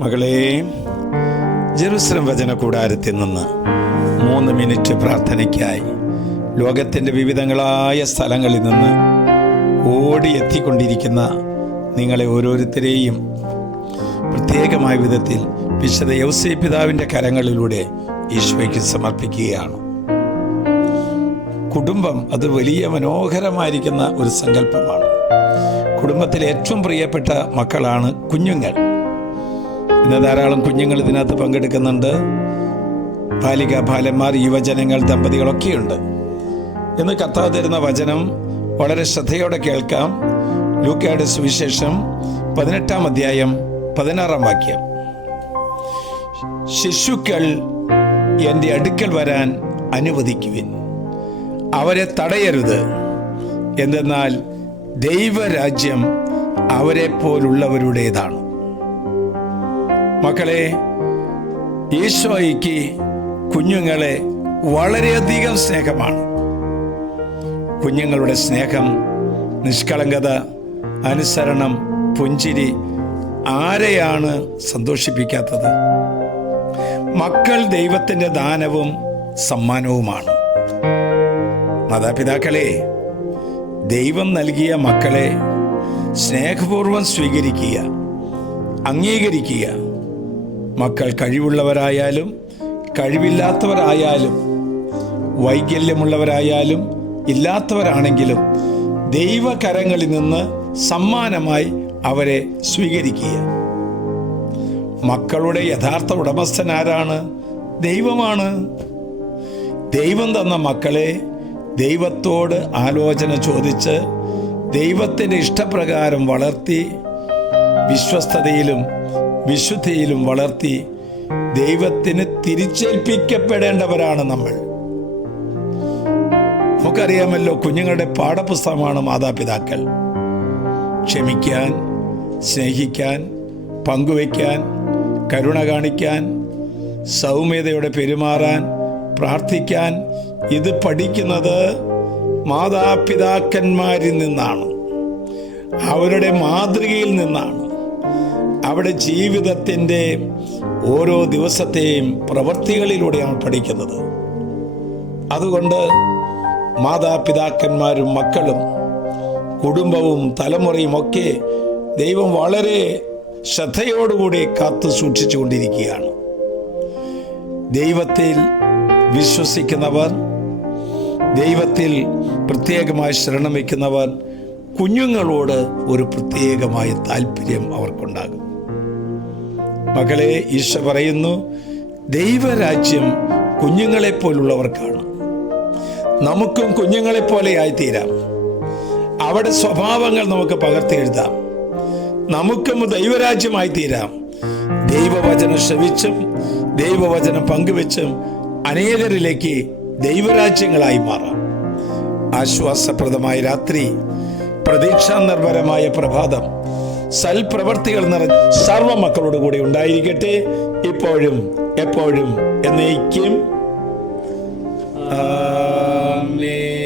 മകളെ, ജെറുസലേം വചന കൂടാരത്തിൽ നിന്ന് 3 മിനിറ്റ് പ്രാർത്ഥനയ്ക്കായി ലോകത്തിൻ്റെ വിവിധങ്ങളായ സ്ഥലങ്ങളിൽ നിന്ന് ഓടിയെത്തിക്കൊണ്ടിരിക്കുന്ന നിങ്ങളെ ഓരോരുത്തരെയും പ്രത്യേകമായ വിധത്തിൽ വിശുദ്ധ യൗസേപ്പ് പിതാവിൻ്റെ കരങ്ങളിലൂടെ ഈശോയ്ക്ക് സമർപ്പിക്കുകയാണ്. കുടുംബം അത് വലിയ മനോഹരമായിരിക്കുന്ന ഒരു സങ്കല്പമാണ്. കുടുംബത്തിലെ ഏറ്റവും പ്രിയപ്പെട്ട മക്കളാണ് കുഞ്ഞുങ്ങൾ. ഇന്ന് ധാരാളം കുഞ്ഞുങ്ങൾ ഇതിനകത്ത് പങ്കെടുക്കുന്നുണ്ട്. ബാലിക, ബാലന്മാർ, യുവജനങ്ങൾ, ദമ്പതികളൊക്കെയുണ്ട്. ഇന്ന് കർത്താവ് തരുന്ന വചനം വളരെ ശ്രദ്ധയോടെ കേൾക്കാം. ലൂക്കയുടെ സുവിശേഷം 18-ാം അധ്യായം 16-ാം വാക്യം. ശിശുക്കൾ എൻ്റെ അടുക്കൽ വരാൻ അനുവദിക്കുവിൻ, അവരെ തടയരുത്, എന്തെന്നാൽ ദൈവരാജ്യം അവരെ പോലുള്ളവരുടേതാണ്. മക്കളെ, ഈശോയ്ക്ക് കുഞ്ഞുങ്ങളെ വളരെയധികം സ്നേഹമാണ്. കുഞ്ഞുങ്ങളുടെ സ്നേഹം, നിഷ്കളങ്കത, അനുസരണം, പുഞ്ചിരി ആരെയാണ് സന്തോഷിപ്പിക്കാത്തത്? മക്കൾ ദൈവത്തിൻ്റെ ദാനവും സമ്മാനവുമാണ്. മാതാപിതാക്കളെ, ദൈവം നൽകിയ മക്കളെ സ്നേഹപൂർവം സ്വീകരിക്കുക, അംഗീകരിക്കുക. മക്കൾ കഴിവുള്ളവരായാലും കഴിവില്ലാത്തവരായാലും വൈകല്യമുള്ളവരായാലും ഇല്ലാത്തവരാണെങ്കിലും ദൈവകരങ്ങളിൽ നിന്ന് സമ്മാനമായി അവരെ സ്വീകരിക്കുക. മക്കളുടെ യഥാർത്ഥ ഉടമസ്ഥൻ ആരാണ്? ദൈവമാണ്. ദൈവം തന്ന മക്കളെ ദൈവത്തോട് ആലോചന ചോദിച്ച് ദൈവത്തിൻ്റെ ഇഷ്ടപ്രകാരം വളർത്തി വിശ്വസ്തതയിലും വിശുദ്ധിയിലും വളർത്തി ദൈവത്തിന് തിരിച്ചേൽപ്പിക്കപ്പെടേണ്ടവരാണ് നമ്മൾ. നമുക്കറിയാമല്ലോ, കുഞ്ഞുങ്ങളുടെ പാഠപുസ്തകമാണ് മാതാപിതാക്കൾ. ക്ഷമിക്കാൻ, സ്നേഹിക്കാൻ, പങ്കുവയ്ക്കാൻ, കരുണ കാണിക്കാൻ, സൗമ്യതയോടെ പെരുമാറാൻ, പ്രാർത്ഥിക്കാൻ ഇത് പഠിക്കുന്നത് മാതാപിതാക്കന്മാരിൽ നിന്നാണ്, അവരുടെ മാതൃകയിൽ നിന്നാണ്, അവരുടെ ജീവിതത്തിൻ്റെ ഓരോ ദിവസത്തെയും പ്രവൃത്തികളിലൂടെയാണ് പഠിക്കുന്നത്. അതുകൊണ്ട് മാതാപിതാക്കന്മാരും മക്കളും കുടുംബവും തലമുറയും ഒക്കെ ദൈവം വളരെ ശ്രദ്ധയോടുകൂടി കാത്തു സൂക്ഷിച്ചുകൊണ്ടിരിക്കുകയാണ്. ദൈവത്തിൽ വിശ്വസിക്കുന്നവർ, ദൈവത്തിൽ പ്രത്യേകമായി ശരണം വയ്ക്കുന്നവർ, കുഞ്ഞുങ്ങളോട് ഒരു പ്രത്യേകമായ താല്പര്യം അവർക്കുണ്ടാകും. മകളെ, ഈശോ പറയുന്നു, ദൈവരാജ്യം കുഞ്ഞുങ്ങളെപ്പോലുള്ളവർക്കാണ്. നമുക്കും കുഞ്ഞുങ്ങളെപ്പോലെ ആയിത്തീരാം. അവിടെ സ്വഭാവങ്ങൾ നമുക്ക് പകർത്തി എഴുതാം. നമുക്കും ദൈവരാജ്യമായി തീരാം. ദൈവവചനം ശ്രവിച്ചും ദൈവവചനം പങ്കുവെച്ചും അനേകരിലേക്ക് ദൈവരാജ്യങ്ങളായി മാറാം. ആശ്വാസപ്രദമായ രാത്രി, പ്രതീക്ഷാനിർഭരമായ പ്രഭാതം, സൽപ്രവർത്തികൾ നിറഞ്ഞ സർവ്വ മക്കളോട് കൂടി ഉണ്ടായിരിക്കട്ടെ, ഇപ്പോഴും എപ്പോഴും എന്നേക്കും. ആമേൻ.